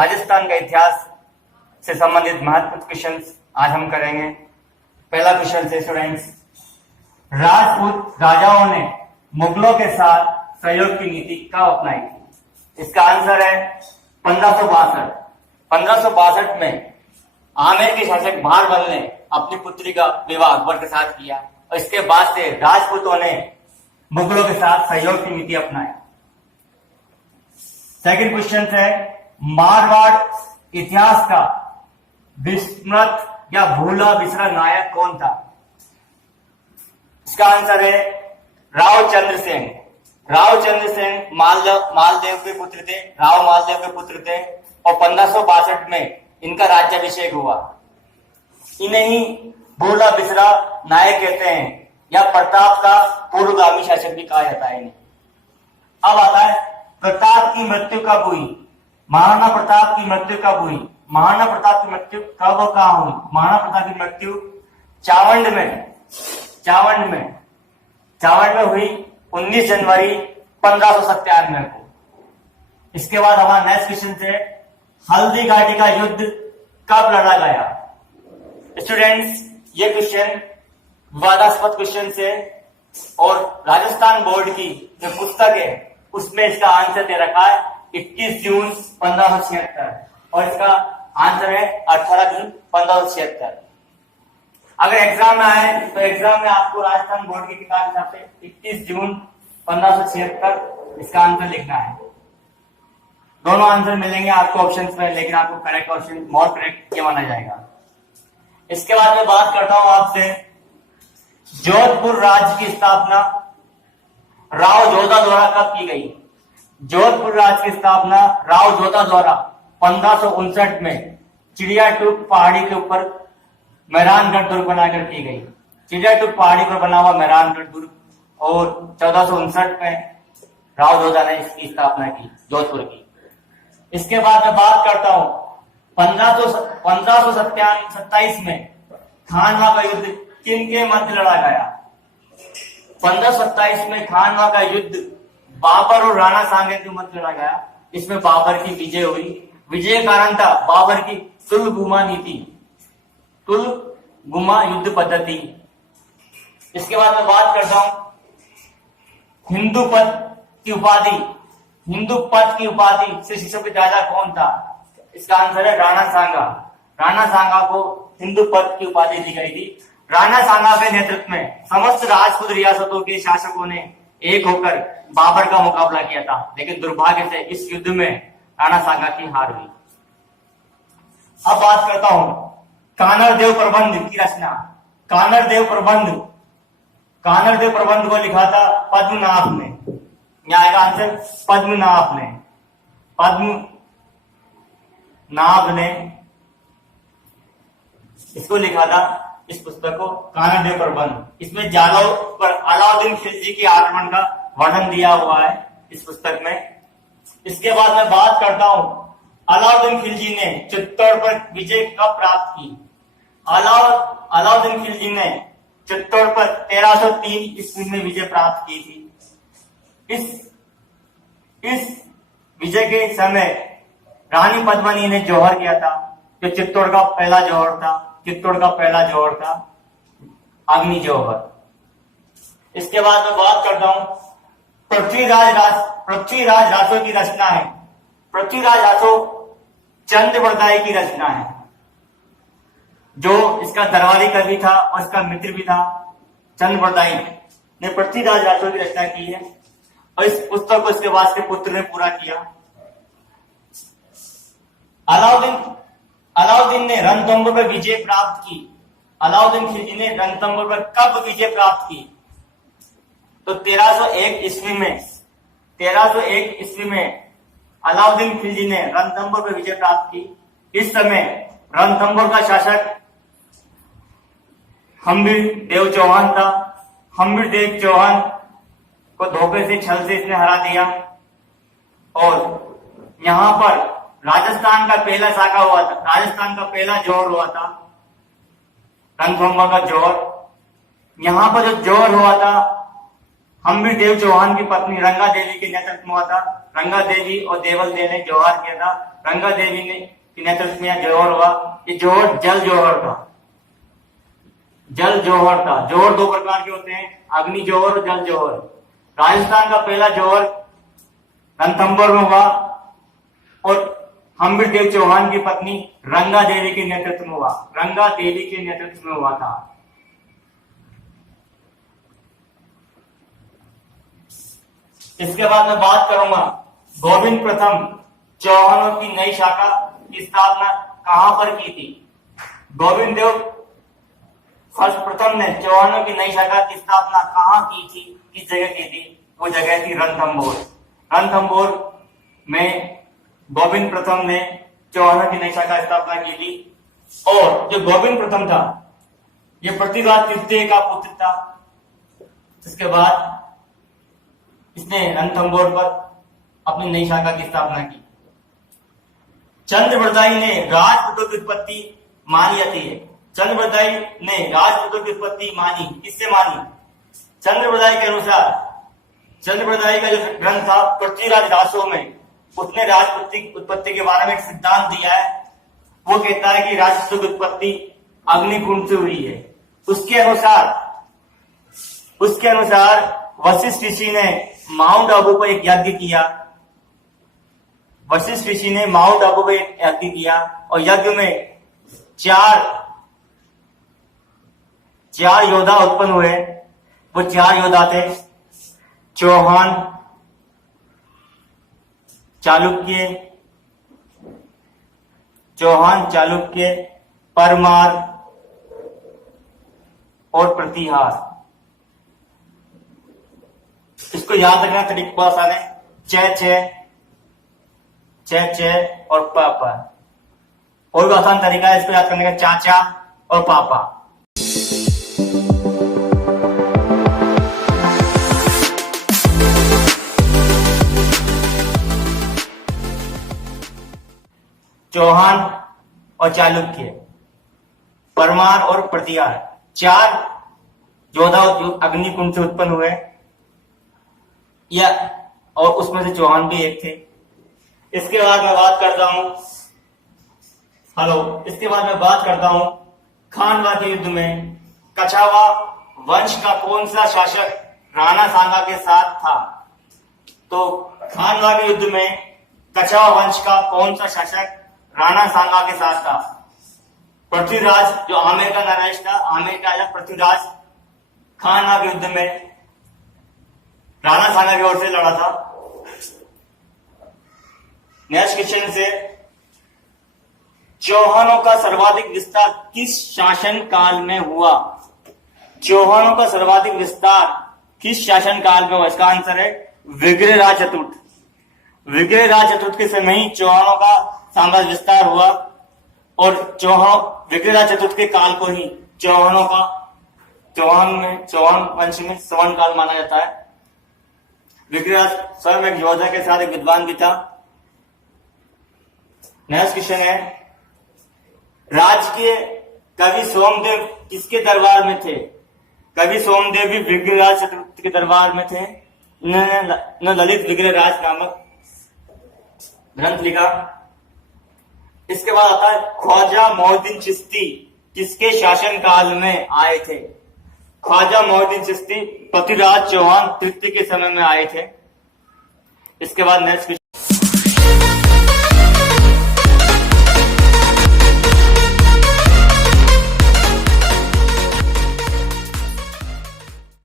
राजस्थान का इतिहास से संबंधित महत्वपूर्ण क्वेश्चंस आज हम करेंगे। पहला क्वेश्चन है स्टूडेंट्स, राजपूत राजाओं ने मुगलों के साथ सहयोग की नीति कब अपनाई थी? इसका आंसर है 1562। 1562 में आमेर के शासक महारबल ने अपनी पुत्री का विवाह अकबर के साथ किया और इसके बाद से राजपूतों ने मुगलों के साथ सहयोग की नीति अपनाई। सेकंड क्वेश्चन है, मारवाड़ इतिहास का विस्मृत या भूला बिसरा नायक कौन था? इसका आंसर है रावचंद्र सेन। रावचंद्र सेन मालदेव के पुत्र थे, राव मालदेव के पुत्र थे और 1562 में इनका राज्याभिषेक हुआ। इन्हें ही भूला बिसरा नायक कहते हैं या प्रताप का पूर्वगामी शासक भी कहा जाता है इन्हें। अब आता है प्रताप की मृत्यु कब हुई? महाराणा प्रताप की मृत्यु कब हुई? महाराणा प्रताप की मृत्यु कब और कहां हुई? महाराणा प्रताप की मृत्यु चावंड में हुई 19 जनवरी 1597 को। इसके बाद हमारा नेक्स्ट क्वेश्चन है, हल्दी घाटी का युद्ध कब लड़ा गया? स्टूडेंट्स, ये क्वेश्चन विवादास्पद क्वेश्चन है और राजस्थान बोर्ड की जो पुस्तक है उसमें इसका आंसर दे रखा है 21 जून 1576 और इसका आंसर है 18 जून 1576। अगर एग्जाम में आए तो एग्जाम में आपको राजस्थान बोर्ड की किताब के हिसाब से 21 जून 1576 इसका आंसर लिखना है। दोनों आंसर मिलेंगे आपको ऑप्शंस में, लेकिन आपको करेक्ट ऑप्शन मोर करेक्ट ये माना जाएगा। इसके बाद मैं बात करता हूं आपसे, जोधपुर राज्य की स्थापना राव जोधा द्वारा कब की गई? जोधपुर राज्य की स्थापना राव जोधा द्वारा 1559 में चिड़ियाटूप पहाड़ी के ऊपर मेहरानगढ़ दुर्ग बनाकर की गई। चिड़ियाटूप पहाड़ी पर बना हुआ मेहरानगढ़ दुर्ग और 1459 में राव जोधा ने इसकी स्थापना की जोधपुर की। इसके बाद मैं बात करता हूं 1527 में खानवा का युद्ध किन के मध्य लड़ा गया? 1527 में खानवा का युद्ध बाबर और राणा सांगे के मध्य लड़ा गया। इसमें बाबर की विजय हुई। विजय कारण था बाबर की तुलगुमा नीति, तुलगुमा युद्ध पद्धति। इसके बाद मैं बात करता हूं हिंदूपद की उपाधि से सुशोभित राजा कौन था? इसका आंसर है राणा सांगा। राणा सांगा को हिंदूपद की उपाधि दी गई थी। राणा सांगा के नेतृत्व में समस्त राजपूत रियासतों के शासकों ने एक होकर बाबर का मुकाबला किया था, लेकिन दुर्भाग्य से इस युद्ध में राणा सांगा की हार हुई। अब बात करता हूं कानरदेव प्रबंध की रचना। कानरदेव प्रबंध को लिखा था पद्मनाभ ने। यहाँ आएगा आंसर पद्मनाभ ने इसको लिखा था, इस पुस्तक को कानरदेव प्रबंध। इसमें जालौर पर अलाउद्दीन खिलजी के आक्रमण का वर्णन दिया हुआ है इस पुस्तक में। इसके बाद मैं बात करता हूं अलाउद्दीन खिलजी ने चित्तौड़ पर विजय कब प्राप्त की? अलाउद्दीन खिलजी ने चित्तौड़ पर 1303 ईस्वी में विजय प्राप्त की थी। इस विजय के समय रानी पद्मिनी ने जौहर किया था, जो चित्तौड़ का पहला जौहर था, अग्नि जौहर। इसके बाद मैं बात करता हूं पृथ्वीराज रासो की रचना है। पृथ्वीराज रासो चंद्रवरदाई की रचना है, जो इसका दरबारी कवि था और इसका मित्र भी था। चंद्रवरदाई ने पृथ्वीराज रासो की रचना की है और इस पुस्तक को इसके बाद के पुत्र ने पूरा किया। अलाउद्दीन ने रणथंभौर पर विजय प्राप्त की। अलाउद्दीन खिलजी ने रणथंभौर पर कब विजय प्राप्त की? तो 1301 ईस्वी में अलाउद्दीन खिलजी ने रणथंभौर पर विजय प्राप्त की। इस समय रणथंभौर का शासक हम्बीरदेव चौहान था। हम्बीरदेव चौहान को धोखे से, छल से इसने हरा दिया और यहां पर राजस्थान का पहला शाखा हुआ था, राजस्थान का पहला जोहर हुआ था रणथंभौर का जोहर। यहां पर जो जोहर हुआ था हम्बी देव चौहान की पत्नी रंगा देवी के नेतृत्व में हुआ था। रंगा देवी और देवल देव ने जौहर किया था। रंगा देवी ने के नेतृत्व में जौहर हुआ। ये जौहर जल जौहर था, जल जौहर था। जौहर दो प्रकार के होते हैं, अग्नि जौहर और जल जौहर। राजस्थान का पहला जौहर रणथंभौर में हुआ और हम्बी देव चौहान की पत्नी रंगा देवी के नेतृत्व में हुआ। रंगा देवी के नेतृत्व में हुआ था। इसके बाद मैं बात करूंगा गोविंद प्रथम चौहानों की नई शाखा की स्थापना कहां पर की थी। गोविंद देव सर्वप्रथम ने चौहानों की नई शाखा की स्थापना कहां की थी, किस जगह की थी? वो जगह थी रणथंभौर। रणथंभौर में गोविंद प्रथम ने चौहानों की नई शाखा की स्थापना की थी। और जो गोविंद प्रथम था ये पृथ्वीराज तृतीय का पुत्र था। इसके बाद इसने रणथंभौर पर अपनी नई शाखा की स्थापना की। चंद्रवरदायी ने राजपूतों की उत्पत्ति मानी जाती है। चंद्रवरदायी ने राजपूतों की उत्पत्ति मानी, किससे मानी? चंद्रवरदायी के अनुसार, चंद्रवरदायी का जो ग्रंथ था पृथ्वीराज रासो में, उसने राजपूत की उत्पत्ति के बारे में एक सिद्धांत दिया है। वो कहता है कि राजपूतों की उत्पत्ति अग्निकुंड से हुई है। उसके अनुसार वशिष्ठ ऋषि ने माउंट आबू पर एक यज्ञ किया। वशिष्ठ ऋषि ने माउंट आबू पर एक यज्ञ किया और यज्ञ में चार योद्धा उत्पन्न हुए। वो चार योद्धा थे चौहान, चालुक्य, परमार और प्रतिहार। इसको याद रखना तरीका बहुत आसान है, चे और पापा। और भी आसान तरीका है इसको याद करने का, चाचा और पापा। चौहान और चालुक्य, परमार और प्रतिहार, चार योद्धा अग्निकुंड से उत्पन्न हुए और उसमें से चौहान भी एक थे। इसके बाद मैं बात करता हूं खानवा के युद्ध में कछावा वंश का कौन सा शासक राणा सांगा के साथ था। तो खानवा के युद्ध में कछावा वंश का कौन सा शासक राणा सांगा के साथ था? पृथ्वीराज, जो आमेर का नरेश था, आमेर का राजा पृथ्वीराज खानवा के युद्ध में राणा सांगा की ओर से लड़ा था। नेक्स्ट क्वेश्चन से, चौहानों का सर्वाधिक विस्तार किस शासन काल में हुआ? चौहानों का सर्वाधिक विस्तार किस शासन काल में हुआ? इसका आंसर है विग्रहराज चतुर्थ। विग्रहराज चतुर्थ के समय ही चौहानों का साम्राज्य विस्तार हुआ और विग्रहराज चतुर्थ के काल को ही चौहान वंश में स्वर्ण काल माना जाता है। विग्रहराज स्वयं एक योद्धा के साथ एक विद्वान भी था। नेक्स्ट क्वेश्चन है, राजकीय कवि सोमदेव किसके दरबार में थे? कवि सोमदेव भी विग्रहराज चतुर्थ के दरबार में थे। इन्होंने ललित विग्रहराज नामक ग्रंथ लिखा। इसके बाद आता है ख्वाजा मोहिउद्दीन चिश्ती किसके शासन काल में आए थे? ख्वाजा मोहिउद्दीन चिश्ती पृथ्वीराज चौहान तृतीय के समय में आए थे। इसके बाद नेक्स्ट